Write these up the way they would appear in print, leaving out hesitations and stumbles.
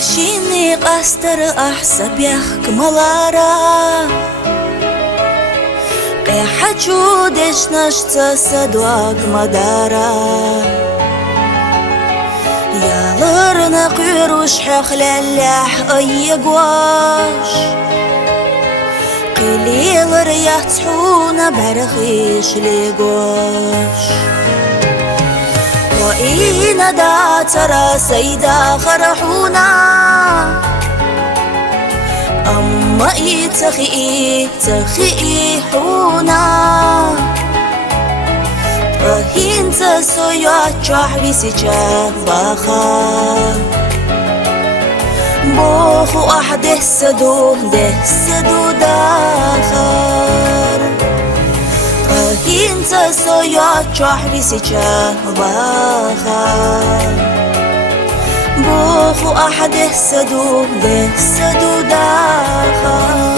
شيني قاستر أحسب يخك ملارا قيحة ديش نشتا سدواق مدارا يا لرنا قيروش حخل اللح أي قواش قليل رياح تحونا برخيش لقواش وإينا دا ترى سيدا خرحونا أما تخيي حونا رهين تسويا تشحبي سيجا باخا بوخو أحده سدو داخر رهين تسويا تشحبي سيجا باخا بوخو أحده سدو داخر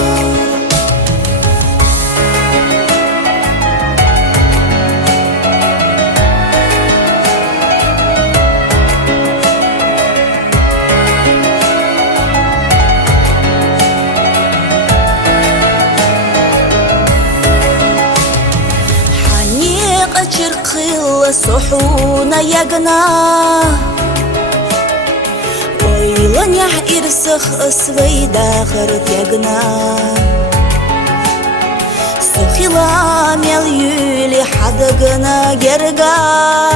شرقل صحونا يقنا ويلن يحيرسخ اسوي داخرت يقنا سخيلا مليولي حدقنا جرقا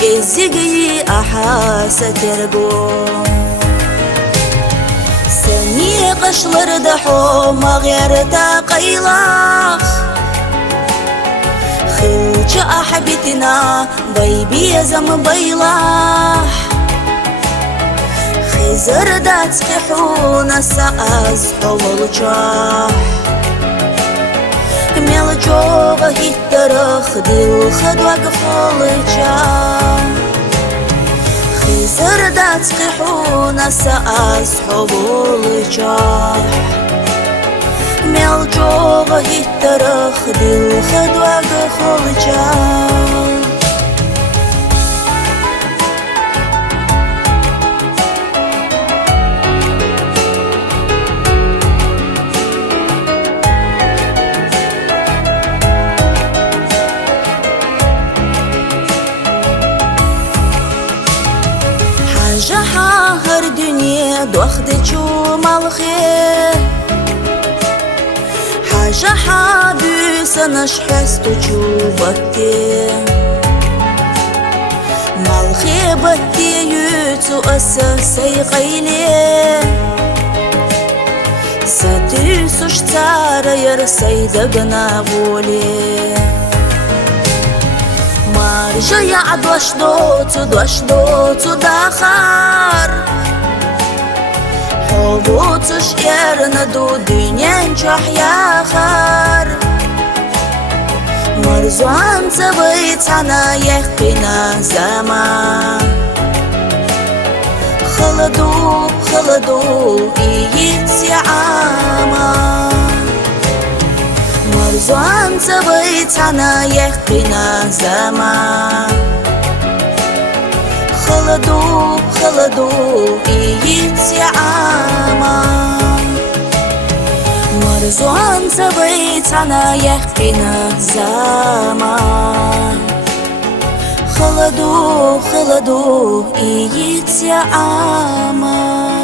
كزيقي أحاسة ترقو سني قشلر دحو ما غير تاقيلاخ خلج أحبتنا بيبي زم بيلاح خزر دات سقحونا ساز حولجاح ملجوغ هيترخ دل خدوق فولجاح خزر دات سقحونا ساز حولجاح ملجوغ هيترخ دل خدوق فولجاح جحا هر دنيا دوخد جو مالخي حاجة حابس نش حست جو بكي مالخي بكي يوتو أساسي قيلي ستيسوش تارا يرسي دقنا بولي مارجا يعد واشدوتو داخر حبوتش يرنا دو دنيا نجح ياخر مرزوان تبيت عنا يخبنا زمان خلدو إيتي عاما مرزوان تبيت عنا يخبنا زمان خلدو إيتي عاما مرزوان تبيت عنا يخبنا زمان خلدو إيتي عاما